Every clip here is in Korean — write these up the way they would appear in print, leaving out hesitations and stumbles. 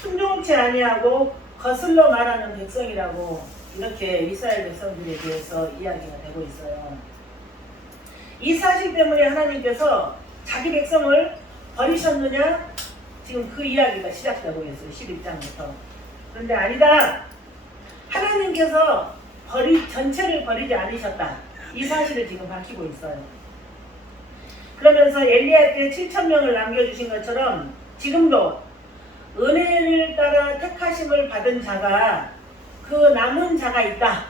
순종치 아니하고 거슬러 말하는 백성이라고 이렇게 이스라엘 백성들에 대해서 이야기가 되고 있어요. 이 사실 때문에 하나님께서 자기 백성을 버리셨느냐? 지금 그 이야기가 시작되고 있어요. 11장부터. 그런데 아니다. 하나님께서 전체를 버리지 않으셨다. 이 사실을 지금 밝히고 있어요. 그러면서 엘리야 때 7,000명을 남겨주신 것처럼 지금도 은혜를 따라 택하심을 받은 자가 그 남은 자가 있다.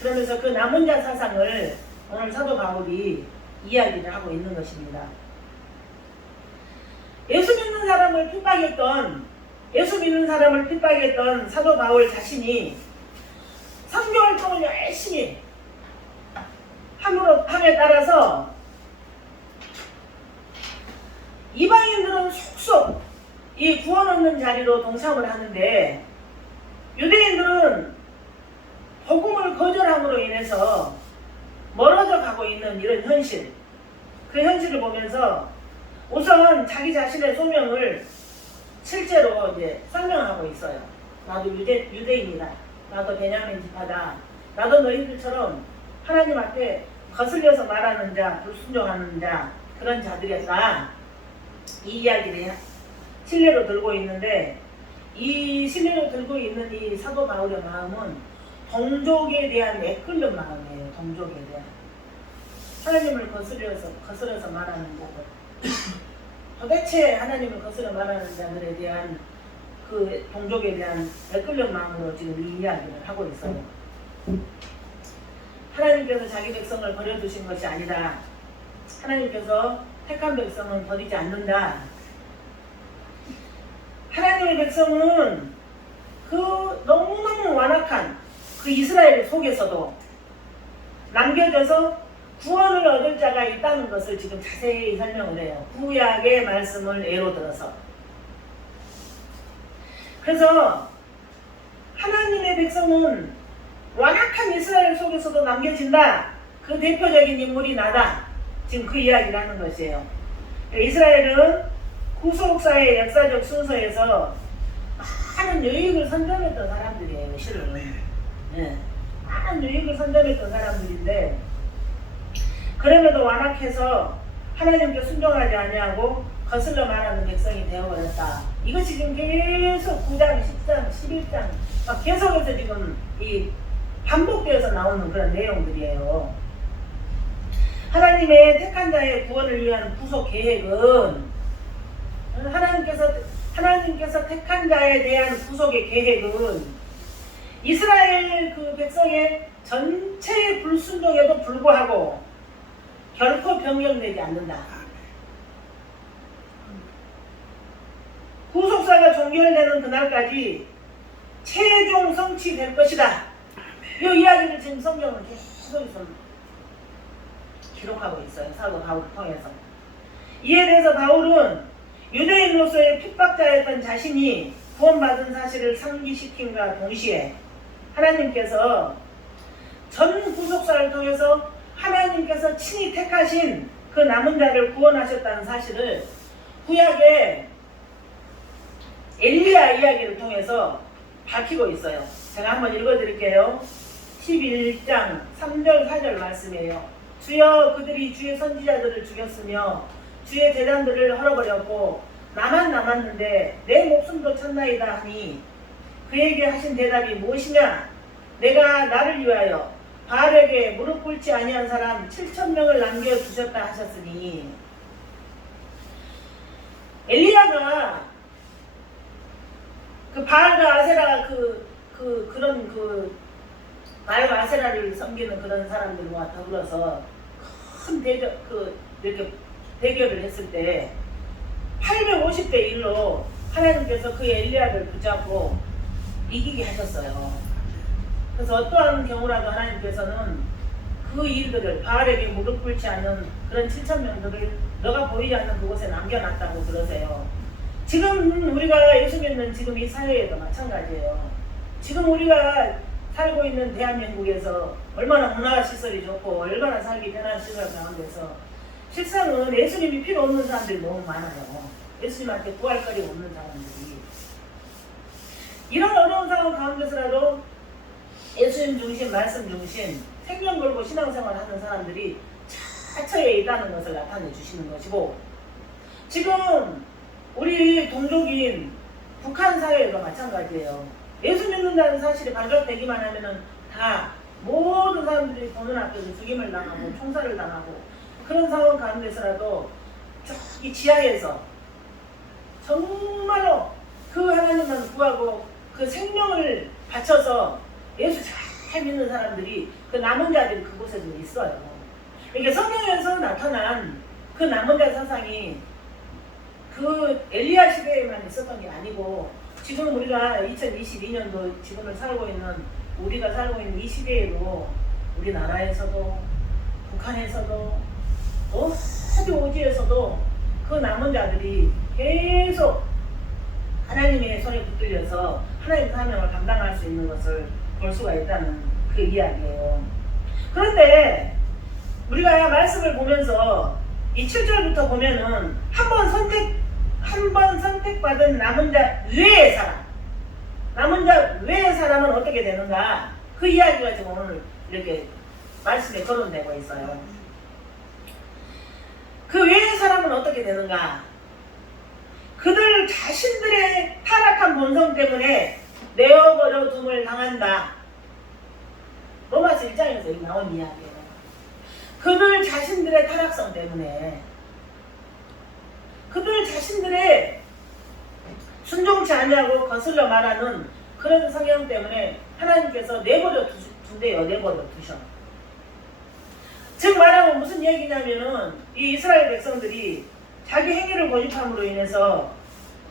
그러면서 그 남은 자 사상을 오늘 사도 바울이 이야기를 하고 있는 것입니다. 예수 믿는 사람을 핍박했던 사도 바울 자신이 선교 활동을 열심히 함에 따라서 이방인들은 속속 이 구원 얻는 자리로 동참을 하는데 유대인들은 복음을 거절함으로 인해서 멀어져 가고 있는 이런 현실, 그 현실을 보면서 우선 자기 자신의 소명을 실제로 이제 설명하고 있어요. 나도 유대인이다. 나도 베냐민 지파다. 나도 너희들처럼 하나님 앞에 거슬려서 말하는 자, 불순종하는 자, 그런 자들이었다. 이 이야기를 신뢰로 들고 있는데, 이 신뢰로 들고 있는 이 사도 바울의 마음은 동족에 대한 애끓는 마음이에요. 동족에 대한. 하나님을 거슬려서 말하는 거고, 도대체 하나님을 거슬려 말하는 자들에 대한 그 동족에 대한 애끓는 마음으로 지금 이 이야기를 하고 있어요. 하나님께서 자기 백성을 버려두신 것이 아니다. 하나님께서 택한 백성은 버리지 않는다. 하나님의 백성은 그 너무너무 완악한 그 이스라엘 속에서도 남겨져서 구원을 얻을 자가 있다는 것을 지금 자세히 설명을 해요. 구약의 말씀을 예로 들어서. 그래서 하나님의 백성은 완악한 이스라엘 속에서도 남겨진다. 그 대표적인 인물이 나다. 지금 그 이야기를 하는 것이에요. 이스라엘은 구속사의 역사적 순서에서 많은 유익을 선점했던 사람들이에요. 실은. 네. 많은 유익을 선점했던 사람들인데 그럼에도 완악해서 하나님께 순종하지 아니하고 거슬러 말하는 백성이 되어버렸다. 이거 지금 계속 9장, 10장, 11장 막 계속해서 지금 이 반복되어서 나오는 그런 내용들이에요. 하나님의 택한 자의 구원을 위한 구속 계획은 하나님께서 택한 자에 대한 구속의 계획은 이스라엘 그 백성의 전체의 불순종에도 불구하고 결코 변경되지 않는다. 구속사가 종결되는 그날까지 최종 성취될 것이다. 이 이야기를 지금 성경은 계속 기록하고 있어요. 사도 바울을 통해서. 이에 대해서 바울은 유대인으로서의 핍박자였던 자신이 구원받은 사실을 상기시킴과 동시에 하나님께서 전 구속사를 통해서 하나님께서 친히 택하신 그 남은 자를 구원하셨다는 사실을 구약의 엘리야 이야기를 통해서 밝히고 있어요. 제가 한번 읽어드릴게요. 11장 3절 4절 말씀이에요. 주여 그들이 주의 선지자들을 죽였으며 주의 제단들을 헐어버렸고 나만 남았는데 내 목숨도 쳤나이다 하니 그에게 하신 대답이 무엇이냐? 내가 나를 위하여 바알에게 무릎 꿇지 아니한 사람 7,000명을 남겨두셨다 하셨으니 엘리야가 그 바알과 아세라 그런 바알과 아세라를 섬기는 그런 사람들과 더불어서 큰 이렇게 대결을 했을 때 850대 1로 하나님께서 그 엘리야를 붙잡고 이기게 하셨어요. 그래서 어떠한 경우라도 하나님께서는 그 일들을 바알에게 무릎 꿇지 않는 그런 7,000명들을 너가 보이지 않는 그곳에 남겨놨다고 그러세요. 지금 우리가 예수 믿는 지금 이 사회에도 마찬가지예요. 지금 우리가 살고 있는 대한민국에서 얼마나 문화시설이 좋고 얼마나 살기 편한 시설 가운데서 실상은 예수님이 필요 없는 사람들이 너무 많아요. 예수님한테 구할 거리 없는 사람들이. 이런 어려운 상황 가운데서라도 예수님 중심, 말씀 중심, 생명 걸고 신앙생활 하는 사람들이 자처에 있다는 것을 나타내 주시는 것이고, 지금 우리 동족인 북한 사회도 마찬가지예요. 예수 믿는다는 사실이 발각되기만 하면은 다 모든 사람들이 보는 앞에서 죽임을 당하고 총살을 당하고, 그런 상황 가운데서라도 저기 지하에서 정말로 그 하나님만 구하고 그 생명을 바쳐서 예수 잘 믿는 사람들이, 그 남은 자들이 그곳에 좀 있어요. 이게 성경에서 나타난 그 남은 자 사상이 그 엘리야 시대에만 있었던 게 아니고, 지금 우리가 2022년도 지금을 살고 있는, 우리가 살고 있는 이 시대에도 우리나라에서도 북한에서도 어디 오지에서도 그 남은 자들이 계속 하나님의 손에 붙들려서 하나님의 사명을 감당할 수 있는 것을 볼 수가 있다는 그 이야기예요. 그런데 우리가 말씀을 보면서 이 7절부터 보면은 한 번 선택받은 남은 자 외의 사람, 남은 자 외의 사람은 어떻게 되는가, 그 이야기가 지금 오늘 이렇게 말씀에 거론되고 있어요. 그 외의 사람은 어떻게 되는가? 그들 자신들의 타락한 본성 때문에 내어버려 둠을 당한다. 로마서 1장에서 나온 이야기예요. 그들 자신들의 타락성 때문에, 그들 자신들의 순종치 아니하고 거슬러 말하는 그런 성향 때문에 하나님께서 내버려 두대요. 내버려 두셔. 즉 말하면 무슨 얘기냐면은, 이 이스라엘 백성들이 자기 행위를 고집함으로 인해서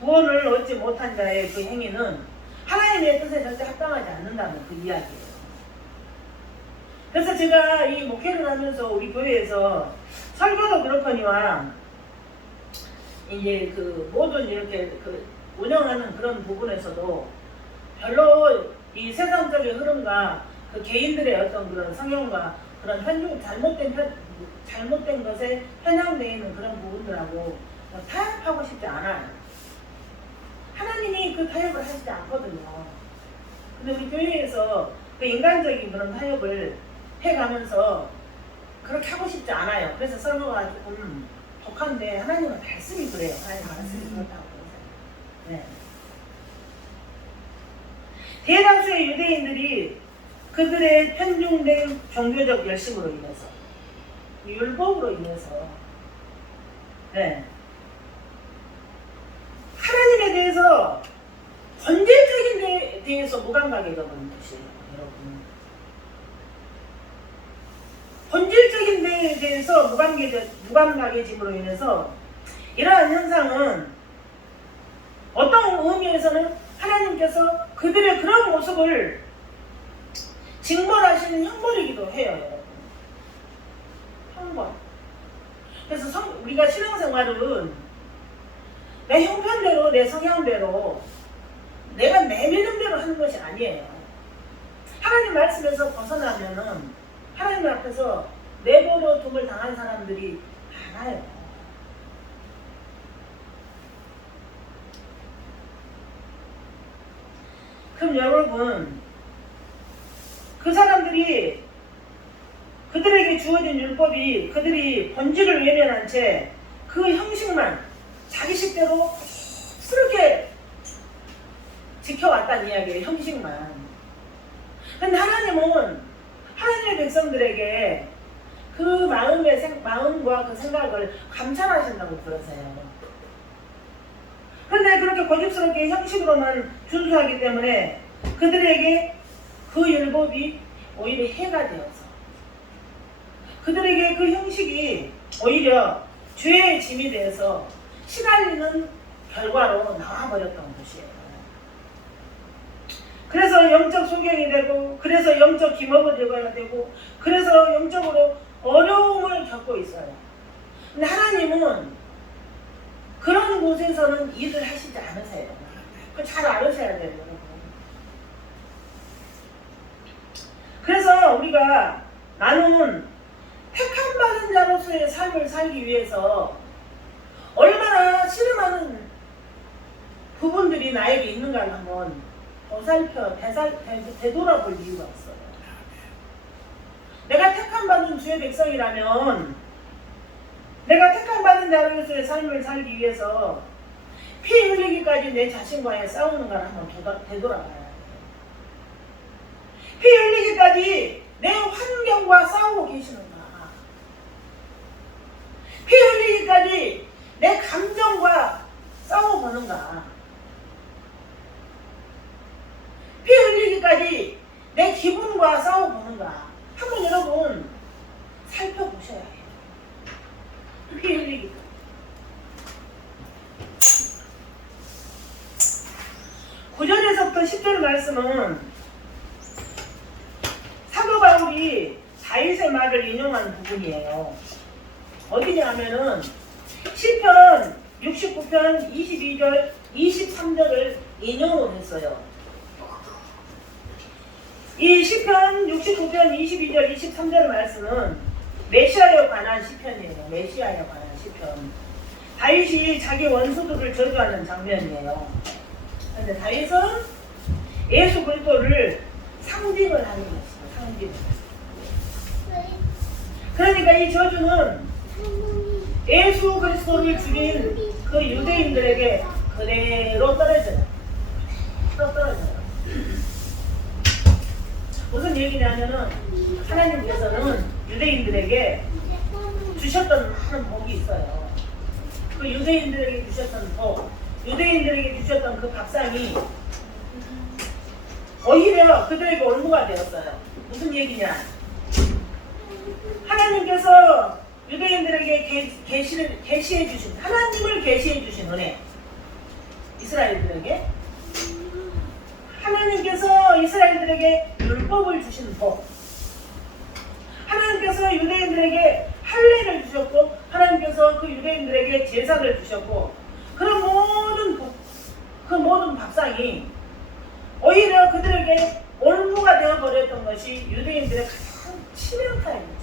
구원을 얻지 못한 자의 그 행위는 하나님의 뜻에 절대 합당하지 않는다는 그 이야기예요. 그래서 제가 이 목회를 하면서 우리 교회에서 설교도 그렇거니와 이제 그 모든 이렇게 그 운영하는 그런 부분에서도 별로 이 세상적인 흐름과 그 개인들의 어떤 그런 성향과 그런 잘못된 것에 편향되어 있는 그런 부분들하고 타협하고 싶지 않아요. 하나님이 그 타협을 하시지 않거든요. 근데 우리 교회에서 그 인간적인 그런 타협을 해가면서 그렇게 하고 싶지 않아요. 그래서 설교가 조금 독한데, 하나님은 말씀이 그래요. 하나님 말씀이 그렇다고 그러세요. 네. 대다수의 유대인들이 그들의 편중된 종교적 열심으로 인해서, 율법으로 인해서, 네, 하나님에 대해서 본질적인 데에 대해서 무감각해져 버린 것이에요, 여러분. 본질적인 데에 대해서 무감각해짐으로 인해서 이러한 현상은 어떤 의미에서는 하나님께서 그들의 그런 모습을 징벌하시는 형벌이기도 해요, 여러분. 형벌. 그래서 우리가 신앙생활은 내 형편대로, 내 성향대로, 내가 내미는 대로 하는 것이 아니에요. 하나님 말씀에서 벗어나면은 하나님 앞에서 내버려 둠을 당한 사람들이 많아요. 그럼 여러분, 그 사람들이, 그들에게 주어진 율법이 그들이 본질을 외면한 채 그 형식만 자기 식대로 스럽게 지켜왔다는 이야기예요. 형식만. 근데 하나님은 하나님의 백성들에게 그 마음과 그 생각을 감찰하신다고 그러세요. 그런데 그렇게 고집스럽게 형식으로만 준수하기 때문에 그들에게 그 율법이 오히려 해가 되어서, 그들에게 그 형식이 오히려 죄의 짐이 되어서 시달리는 결과로 나와버렸던 것이에요. 그래서 영적 소경이 되고, 그래서 영적 기머거리가 되고, 그래서 영적으로 어려움을 겪고 있어요. 근데 하나님은 그런 곳에서는 일을 하시지 않으세요. 그거 잘 알으셔야 돼요, 여러분. 그래서 우리가, 나는 택함받은 자로서의 삶을 살기 위해서 얼마나 씨름하는 부분들이 나에게 있는가를 한번 되돌아볼 이유가 없어요. 내가 택함받은 주의 백성이라면 내가 택함받은 자로서의 삶을 살기 위해서 피 흘리기까지 내 자신과의 싸우는 걸 한번 되돌아봐야 해요. 피 흘리기까지 내 환경과 싸우고 계시는가? 피 흘리기까지 내 감정과 싸워보는가? 피 흘리기까지 내 기분과 싸워보는가? 한번 여러분 살펴보셔야 해요. 피 흘리기까지. (9절에서부터) (10절) 말씀은 사도 바울이 다윗의 말을 인용한 부분이에요. 어디냐 하면은 시편 69편 22절 23절을 인용을 했어요. 이 시편 69편 22절 23절 말씀은 메시아에 관한 시편이에요. 메시아에 관한 시편. 다윗이 자기 원수들을 저주하는 장면이에요. 그런데 다윗은 예수 그리스도를 상징을 하는 것이죠. 상징. 그러니까 이 저주는 예수 그리스도를 죽인 그 유대인들에게 그대로 떨어져요. 떨어져요. 무슨 얘기냐면은 하나님께서는 유대인들에게 주셨던 하는 복이 있어요. 그 유대인들에게 주셨던 복, 유대인들에게 주셨던 그 밥상이 오히려 그들에게 올무가 되었어요. 무슨 얘기냐? 하나님께서 유대인들에게 계시해 주신, 하나님을 계시해 주신 은혜, 이스라엘들에게 하나님께서 이스라엘들에게 율법을 주신 복, 하나님께서 유대인들에게 할례를 주셨고, 하나님께서 그 유대인들에게 제사를 주셨고, 그런 모든 복, 그 모든 밥상이 오히려 그들에게 올무가 되어버렸던 것이 유대인들의 가장 치명타입니다.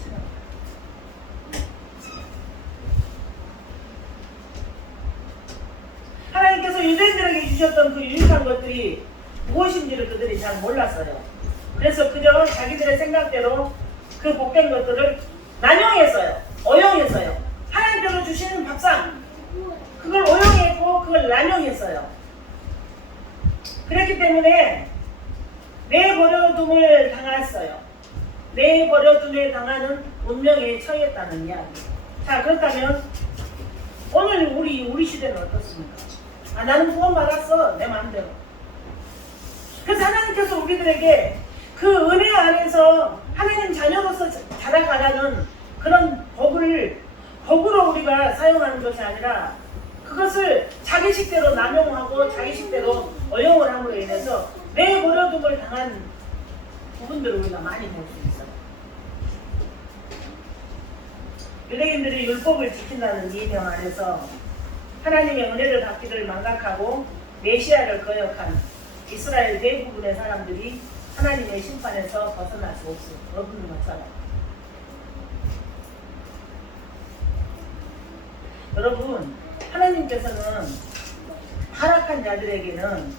하나님께서 유대인들에게 주셨던 그 유익한 것들이 무엇인지를 그들이 잘 몰랐어요. 그래서 그저 자기들의 생각대로 그 복된 것들을 남용했어요. 오용했어요. 하나님께서 주시는 밥상, 그걸 오용했고 그걸 남용했어요. 그렇기 때문에 내버려둠을 당했어요. 내버려둠에 당하는 운명에 처했다는 이야기. 자, 그렇다면 오늘 우리 시대는 어떻습니까? 나는 구원받았어. 내 마음대로. 그래서 하나님께서 우리들에게 그 은혜 안에서 하나님 자녀로서 자라가라는 그런 복으로 우리가 사용하는 것이 아니라 그것을 자기식대로 남용하고 자기식대로 어용을 함으로 인해서 내버려둠을 당한 부분들을 우리가 많이 볼 수 있어요. 유대인들이 율법을 지킨다는 이명 안에서 하나님의 은혜를 받기를 망각하고 메시아를 거역한 이스라엘 대부분의 사람들이 하나님의 심판에서 벗어날 수 없어요. 여러분들 것처럼. 여러분, 하나님께서는 타락한 자들에게는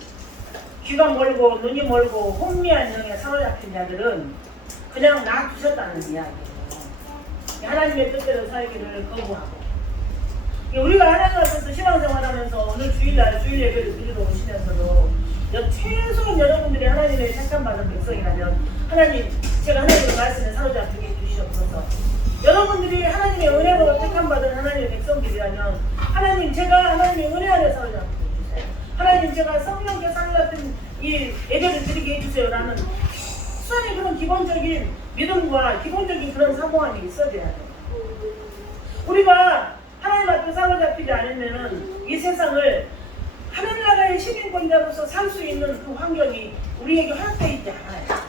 귀가 멀고 눈이 멀고 혼미한 영에 사로잡힌 자들은 그냥 놔두셨다는 이야기예요. 하나님의 뜻대로 살기를 거부하고, 우리가 하나님 앞에서 신앙생활하면서 오늘 주일날 주일 예배를 드리러 오시면서도 최소한 여러분들이 하나님의 택함받은 백성이라면 하나님, 제가 하나님의 말씀에 사로잡히게 해주시옵소서. 여러분들이 하나님의 은혜로 택함받은 하나님의 백성들이라면 하나님, 제가 하나님의 은혜 안에 사로잡히게 해주세요. 하나님, 제가 성령께 사로잡힌 이 예배를 드리게 해주세요 라는 최소한의 그런 기본적인 믿음과 기본적인 그런 사모함이 있어야 돼요. 우리가 하나님 앞에 사로잡히지 않으면 이 세상을 하늘나라의 시민권자로서 살 수 있는 그 환경이 우리에게 허락되어 있지 않아요.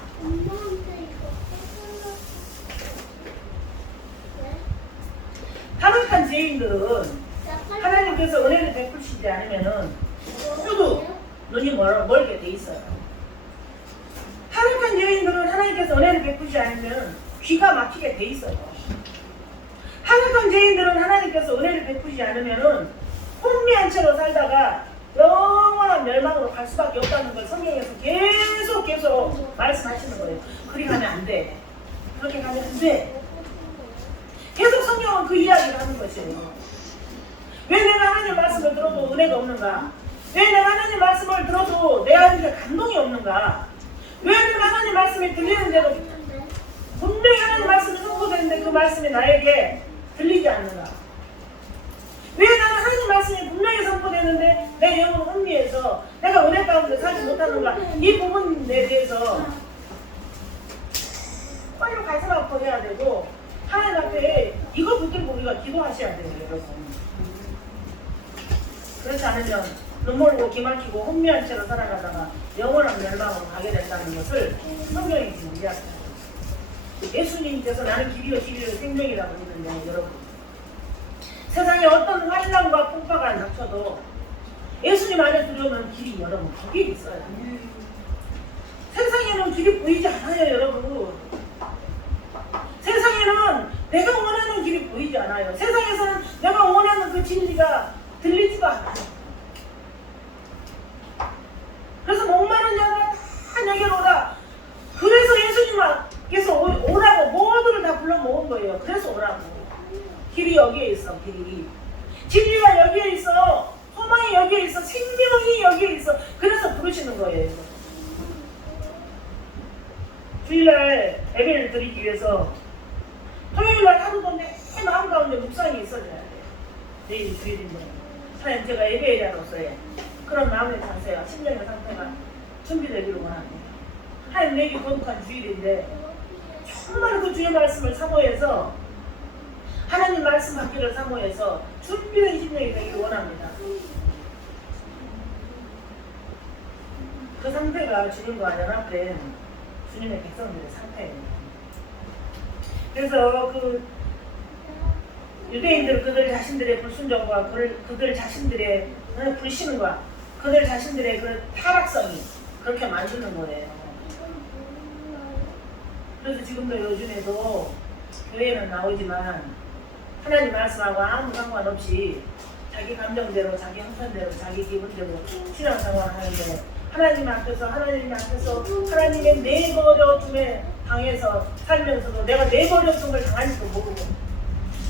타락한 죄인들은 하나님께서 은혜를 베푸시지 않으면 모두 눈이 멀게 돼 있어요. 타락한 죄인들은 하나님께서 은혜를 베푸시지 않으면 귀가 막히게 돼 있어요. 타락한 죄인들은 하나님께서 은혜를 베푸시지 않으면 혼미한 채로 살다가 영원한 멸망으로 갈 수밖에 없다는 걸 성경에서 계속 말씀하시는 거예요. 그리 가면 안 돼. 그렇게 가면 안 돼. 계속 성경은 그 이야기를 하는 것이에요. 왜 내가 하나님 말씀을 들어도 은혜가 없는가? 왜 내가 하나님 말씀을 들어도 내 안에 감동이 없는가? 왜 내가 하나님 말씀이 들리는데도 분명히 하나님 말씀이 선포되는데 그 말씀이 나에게 들리지 않는가? 왜 나는 하나님 말씀이 분명히 선포되는데 내 영혼은 혼미해서 내가 은혜 가운데 살지 못하는가? 이 부분에 대해서 빨리 가슴 아파해야 되고 하나님 앞에 이거 붙들고 우리가 기도하셔야 돼요, 여러분. 그렇지 않으면 눈물 흘리고 기막히고 혼미한 채로 살아가다가 영원한 멸망으로 가게 된다는 것을 성경이 지금 이야기합니다. 예수님께서 나는 길이요 진리요 생명이라고 했는데 여러분, 세상에 어떤 환난과 풍파가 닥쳐도 예수님 안에 들어오면 길이 여러분 거기 있어요. 세상에는 길이 보이지 않아요, 여러분. 세상에는 내가 원하는 길이 보이지 않아요. 세상에서는 내가 원하는 그 진리가 들리지가 않아요. 그래서 목마른 자가 다 내게로 오라. 그래서 예수님께서 오라고 모두를 다 불러 모은 거예요. 그래서 오라고. 길이 여기에 있어. 길이. 진리가 여기에 있어. 소망이 여기에 있어. 생명이 여기에 있어. 그래서 부르시는 거예요. 주일날 예배를 드리기 위해서 토요일날 하루도 내 마음 가운데 묵상이 있어져야 돼요. 내일 주일인데 하나님 제가 예배자로서의 그런 마음의 자세와 심령의 상태가 준비되기를 원합니다. 하나님 내게 거룩한 주일인데 정말 그 주의 말씀을 사모해서 하나님 말씀 받기를 사모해서 준비된 심령이 되기를 원합니다. 그 상태가 주님과 연합된 주님의 백성들의 상태입니다. 그래서 그 유대인들 그들 자신들의 불순종과 그들 자신들의 불신과 그들 자신들의 그 타락성이 그렇게 만드는 거예요. 그래서 지금도 요즘에도 교회는 나오지만 하나님 말씀하고 아무 상관없이 자기 감정대로 자기 형편대로 자기 기분대로 신앙생활을 하는데 하나님 앞에서 하나님의 내버려둠에 당해서 살면서도 내가 내버려둠을 당할지도 모르고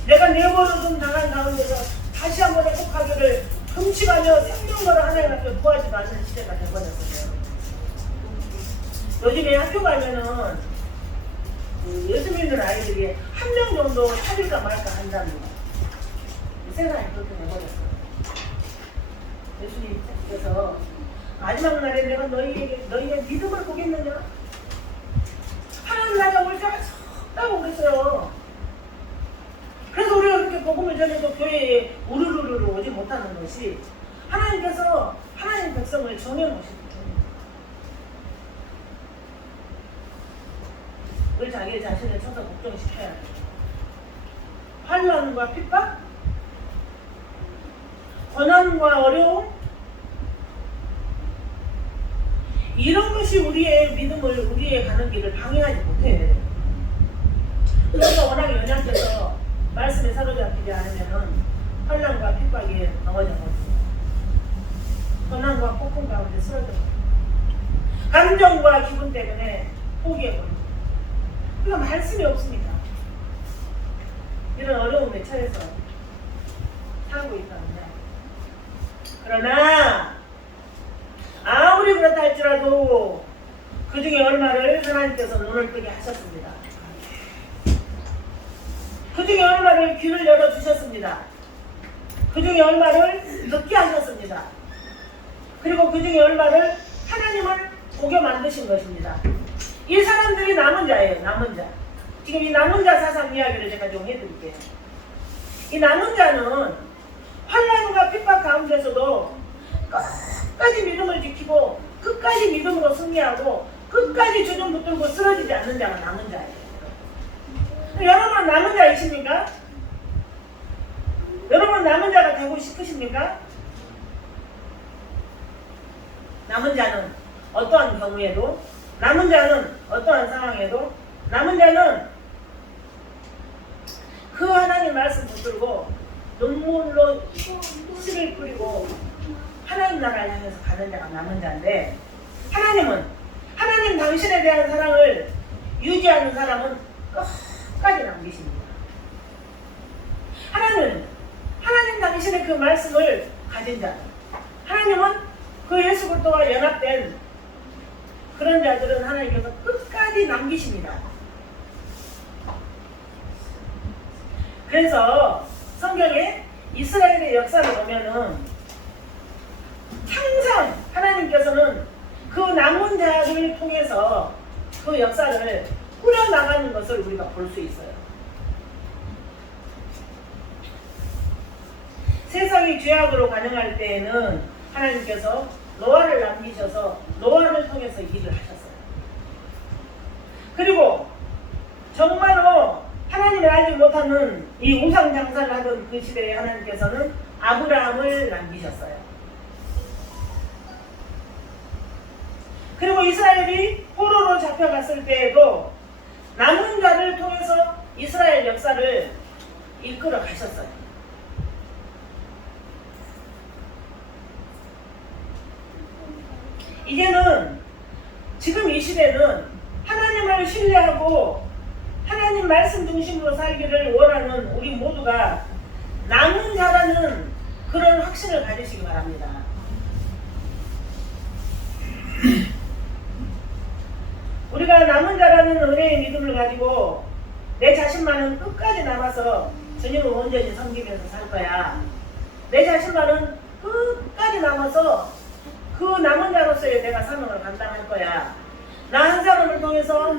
내가 내버려둠 당한 가운데서 다시 한번 회복하기를 금식하며 생명으로 하나님 앞에 구하지도 않는 시대가 되어버렸어요. 요즘에 학교 가면은 예수 믿는 아이들이 한 명 정도 살릴까 말까 한답니다. 세상이 그렇게 되어버렸어요. 예수님께서 마지막 날에 내가 너희의 믿음을 보겠느냐? 하나님 나라가 올 때가 섰다고 그랬어요. 그래서 우리가 그렇게 복음을 전해도 교회에 우르르르 오지 못하는 것이 하나님께서 하나님 백성을 정해놓으신 거예요. 늘 자기 자신을 쳐서 걱정시켜야 돼요. 환난과 핍박, 고난과 어려움, 이런 것이 우리의 믿음을, 우리의 가는 길을 방해하지 못해요. 우리가 워낙 연약해서 말씀에 사로잡히지 않으면 환난과 핍박에 넘어져버리고 고난과 폭풍 가운데 쓰러져버리고 감정과 기분 때문에 포기해버리고 그러니까 말씀이 없습니다. 이런 어려움에 처해서 살고 있거든요. 그러나 아무리 그렇다 할지라도 그 중에 얼마를 하나님께서 눈을 뜨게 하셨습니다. 그 중에 얼마를 귀를 열어주셨습니다. 그 중에 얼마를 듣게 하셨습니다. 그리고 그 중에 얼마를 하나님을 보게 만드신 것입니다. 이 사람들이 남은 자예요. 남은 자. 지금 이 남은 자 사상 이야기를 제가 좀 해드릴게요. 이 남은 자는 환난과 핍박 가운데서도 끝까지 믿음을 지키고 끝까지 믿음으로 승리하고 끝까지 주름 붙들고 쓰러지지 않는 자가 남은 자예요. 여러분은 남은 자이십니까? 여러분은 남은 자가 되고 싶으십니까? 남은 자는 어떠한 경우에도, 남은 자는 어떠한 상황에도, 남은 자는 그 하나님 말씀 붙들고 눈물로 씨를 뿌리고 하나님 나라를 향해서 가는 자가 남은 자인데, 하나님 당신에 대한 사랑을 유지하는 사람은 끝까지 남기십니다. 하나님 당신의 그 말씀을 가진 자, 하나님은 그 예수 그리스도와 연합된 그런 자들은 하나님께서 끝까지 남기십니다. 그래서 성경에 이스라엘의 역사를 보면은 항상 하나님께서는 그 남은 자를 통해서 그 역사를 꾸려나가는 것을 우리가 볼 수 있어요. 세상이 죄악으로 가능할 때에는 하나님께서 노아를 남기셔서 노아를 통해서 일을 하셨어요. 그리고 정말로 하나님을 알지 못하는 이 우상 장사를 하던 그 시대에 하나님께서는 아브라함을 남기셨어요. 그리고 이스라엘이 포로로 잡혀갔을 때에도 남은 자를 통해서 이스라엘 역사를 이끌어 가셨어요. 이제는 지금 이 시대는 하나님을 신뢰하고 하나님 말씀 중심으로 살기를 원하는 우리 모두가 남은 자라는 그런 확신을 가지시기 바랍니다. 우리가 남은 자라는 은혜의 믿음을 가지고 내 자신만은 끝까지 남아서 주님을 온전히 섬기면서 살 거야. 내 자신만은 끝까지 남아서 그 남은 자로서의 내가 사명을 감당할 거야. 나 한 사람을 통해서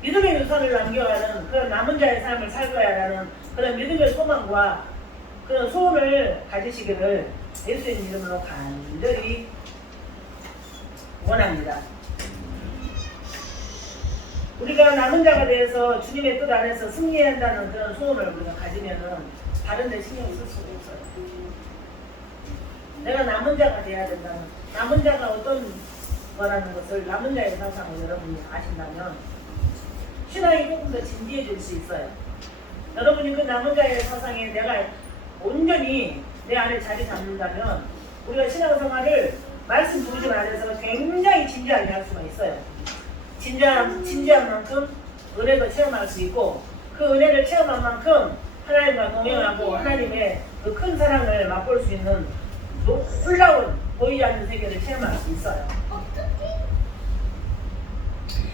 믿음의 유산을 남겨가는 그런 남은 자의 삶을 살 거야라는 그런 믿음의 소망과 그런 소원을 가지시기를 예수의 이름으로 간절히 원합니다. 우리가 남은 자가 되어서 주님의 뜻 안에서 승리한다는 그런 소원을 우리가 가지면은 다른 데 신경 쓸 수가 없어요. 내가 남은 자가 돼야 된다는, 남은 자가 어떤 거라는 것을 남은 자의 사상을 여러분이 아신다면 신앙이 조금 더 진지해질 수 있어요. 여러분이 그 남은 자의 사상에 내가 온전히 내 안에 자리 잡는다면 우리가 신앙생활을 말씀 중심 안에서 굉장히 진지하게 할 수가 있어요. 진지한 만큼 은혜도 체험할 수 있고 그 은혜를 체험한 만큼 하나님과 동행하고 하나님의 그 큰 사랑을 맛볼 수 있는 놀라운 보이지 않는 세계를 체험할 수 있어요.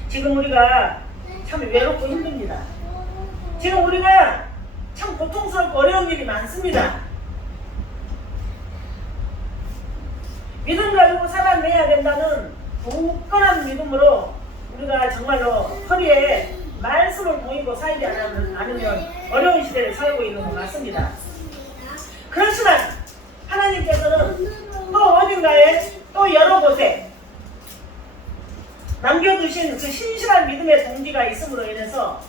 지금 우리가 참 외롭고 힘듭니다. 지금 우리가 참 고통스럽고 어려운 일이 많습니다. 믿음 가지고 살아내야 된다는 굳건한 믿음으로 우리가 정말로 허리에 말씀을 보이고 살지 않으면 어려운 시대를 살고 있는 것 같습니다. 그렇지만 하나님께서는 또 어딘가에 또 여러 곳에 남겨두신 그 신실한 믿음의 동지가 있음으로 인해서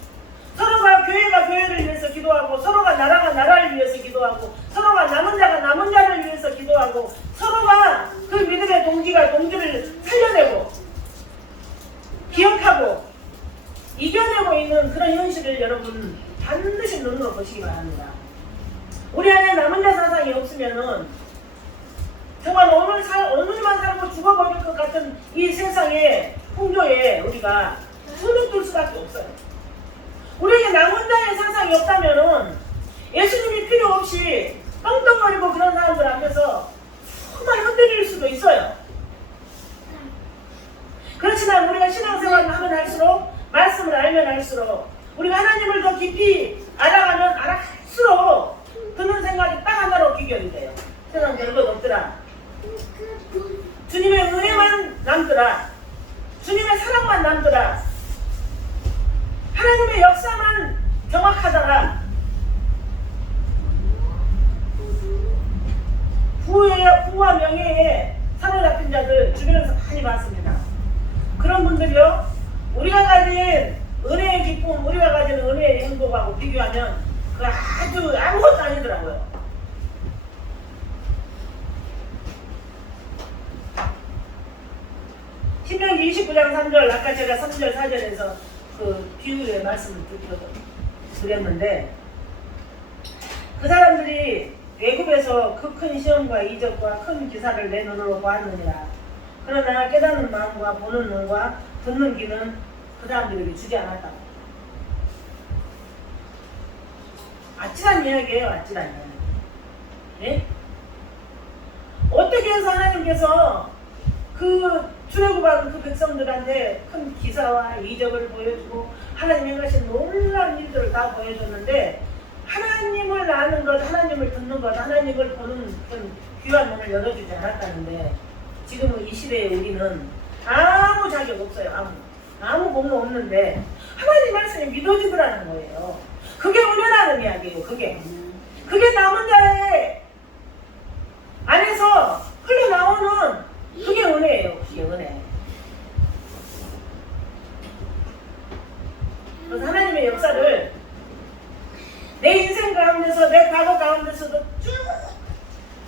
서로가 교회가 교회를 위해서 기도하고 서로가 나라가 나라를 위해서 기도하고 서로가 남은 자가 남은 자를 위해서 기도하고 서로가 그 믿음의 동지가 동지를 살려내고 기억하고 이겨내고 있는 그런 현실을 여러분 반드시 눈으로 보시기 바랍니다. 우리 안에 남은 자 사상이 없으면은 정말 오늘만 살고 죽어버릴 것 같은 이 세상의 풍조에 우리가 손을 뜰 수밖에 없어요. 우리에게 남은 자의 사상이 없다면은 예수님이 필요 없이 떵떵거리고 그런 사람들 앞에서 정말 흔들릴 수도 있어요. 그렇지만 우리가 신앙생활을 하면 할수록 말씀을 알면 할수록 우리가 하나님을 더 깊이 알아가면 알아갈수록 드는 생각이 딱 하나로 귀결이 돼요. 세상 별것 없더라. 주님의 은혜만 남더라. 주님의 사랑만 남더라. 하나님의 역사만 정확하더라. 부와 명예에 사로잡힌 자들 주변에서 많이 봤습니다. 그런 분들이요, 우리가 가진 은혜의 기쁨, 우리가 가진 은혜의 행복하고 비교하면 그 아주 아무것도 아니더라고요. 신명기 29장 3절, 아까 제가 3절 4절에서 그 비유의 말씀을 드렸는데 그 사람들이 애굽에서 그 큰 시험과 이적과 큰 기사를 내 눈으로 보았느니라. 그러나 깨닫는 마음과 보는 눈과 듣는 귀는 그 사람들에게 주지 않았다. 아찔한 이야기예요. 아찔한 이야기. 예? 어떻게 해서 하나님께서 그 출애굽한 그 백성들한테 큰 기사와 이적을 보여주고 하나님 행하신 놀라운 일들을 다 보여줬는데, 하나님을 아는 것, 하나님을 듣는 것, 하나님을 보는 그런 귀한 눈을 열어주지 않았다는데, 지금은 이 시대에 우리는 아무 자격 없어요. 아무 공로 없는데 하나님 말씀이 믿어지더라는 거예요. 그게 은혜라는 이야기예요. 그게 남은 자의 안에서 흘러나오는 그게 은혜예요. 그게 은혜. 그래서 하나님의 역사를 내 인생 가운데서, 내 과거 가운데서도 쭉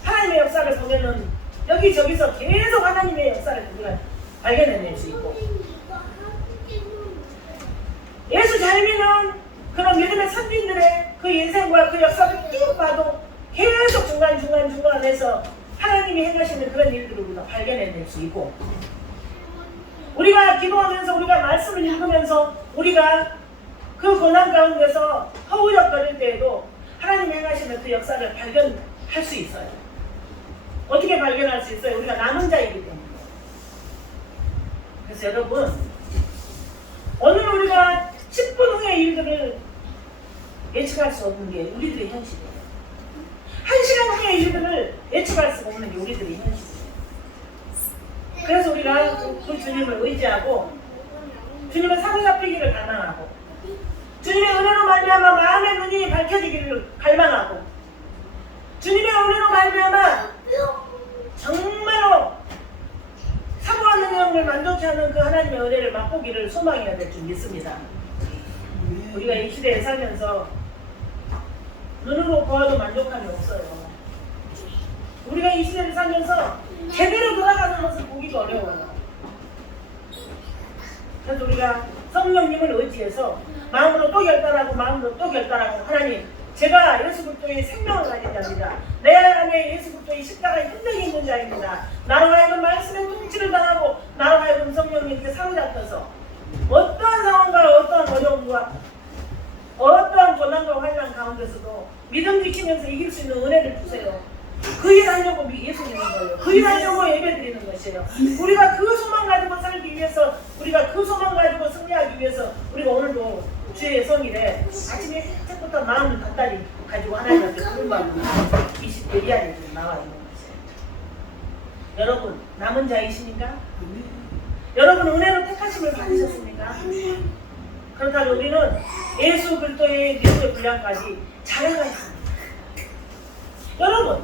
하나님의 역사를 보면은 여기저기서 계속 하나님의 역사를 우리가 발견해낼 수 있고, 예수 잘 믿는 그런 믿음의 선진들의 그 인생과 그 역사를 쭉 봐도 계속 중간에서 하나님이 행하시는 그런 일들을 우리가 발견해낼 수 있고, 우리가 기도하면서, 우리가 말씀을 읽으면서, 우리가 그 고난 가운데서 허우적거릴 때에도 하나님이 행하시는 그 역사를 발견할 수 있어요. 어떻게 발견할 수 있어요? 우리가 남은 자이기 때문에. 그래서 여러분, 오늘 우리가 10분 후의 일들을 예측할 수 없는 게 우리들의 현실이에요. 1시간 후의 일들을 예측할 수 없는 게 우리들의 현실이에요. 그래서 우리가 그 주님을 의지하고 주님의 사로잡히기를 갈망하고, 주님의 은혜로 말미암아 마음의 눈이 밝혀지기를 갈망하고, 주님의 은혜로 말미암아 정말로 사모하는 영을 만족케 하는 그 하나님의 은혜를 맛보기를 소망해야 될 줄 믿습니다. 우리가 이 시대에 살면서 눈으로 보아도 만족함이 없어요. 우리가 이 시대를 살면서 제대로 돌아가는 것을 보기가 어려워요. 그래서 우리가 성령님을 의지해서 마음으로 또 결단하고, 하나님, 제가 예수 그리스도의 생명을 가진 자입니다. 내 안에 예수 그리스도의 십자가의 흔적이 있는 자입니다. 나로 하여금 말씀의 통치를 당하고, 나로 하여금 성령님께 사로잡혀서 어떠한 상황과 어떠한 어려움과 어떠한 고난과 환난 가운데서도 믿음 지키면서 이길 수 있는 은혜를 주세요. 그 일 하려고 예수 믿는 거예요. 그 일 하려고 예배 드리는 것이에요. 우리가 그 소망 가지고 살기 위해서, 우리가 그 소망 가지고 승리하기 위해서, 우리가 오늘도 주의 성일에 아침에 일찍부터 마음을 단단히 가지고 하나님한테 부름받고 20대 이 안에 좀 나와 있는 것이에요. 여러분, 남은 자이십니까? 여러분, 은혜로 택하심을 받으셨습니까? 그렇다면 우리는 예수 그리스도의 믿음의 분량까지 자라가 있습니다. 여러분,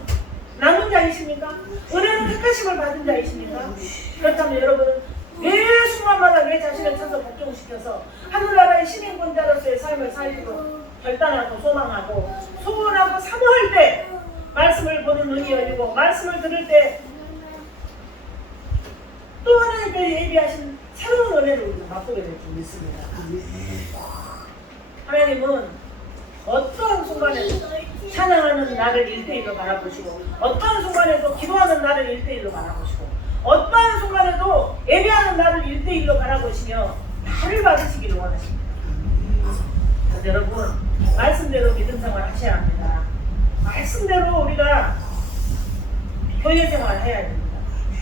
남은 자이십니까? 은혜로 택하심을 받은 자이십니까? 그렇다면 여러분은 매 순간마다 내 자신을 쳐서 복종시켜서 하늘나라의 시민권자로서의 삶을 살기로 결단하고 소망하고 소원하고 사모할 때 말씀을 보는 눈이 열리고, 말씀을 들을 때 또 하나님께 예비하신 새로운 은혜를 우리가 맛보게 될 줄 믿습니다. 하나님은 어떠한 순간에도 찬양하는 나를 1대1로 바라보시고, 어떠한 순간에도 기도하는 나를 1대1로 바라보시고, 어떠한 순간에도 예배하는 나를 1대1로 바라보시며 나를 받으시기를 원하십니다. 그래서 여러분, 말씀대로 믿음 생활 하셔야 합니다. 말씀대로 우리가 교회 생활을 해야 됩니다.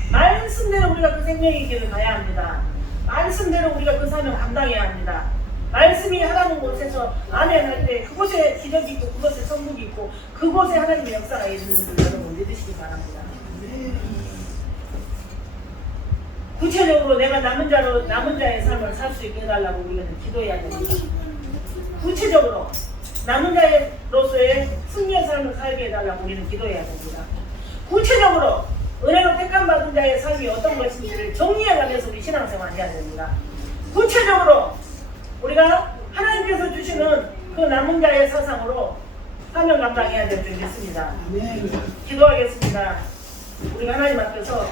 말씀대로 우리가 그 생명의 길을 가야 합니다. 말씀대로 우리가 그 사명 감당해야 합니다. 말씀이 하라는 곳에서 아멘 할 때 그곳에 기적이 있고, 그곳에 천국이 있고, 그곳에 하나님의 역사가 있는 줄 여러분 믿으시기 바랍니다. 구체적으로 내가 남은 자의 삶을 살 수 있게 해달라고 우리는 기도해야 됩니다. 구체적으로 남은 자로서의 승리의 삶을 살게 해달라고 우리는 기도해야 됩니다. 구체적으로 은혜로 택함받은 자의 삶이 어떤 것인지를 정리해가면서 우리 신앙생활 해야 됩니다. 구체적으로 우리가 하나님께서 주시는 그 남은 자의 사상으로 사명 감당해야 될 줄 믿습니다. 기도하겠습니다. 우리가 하나님 앞에서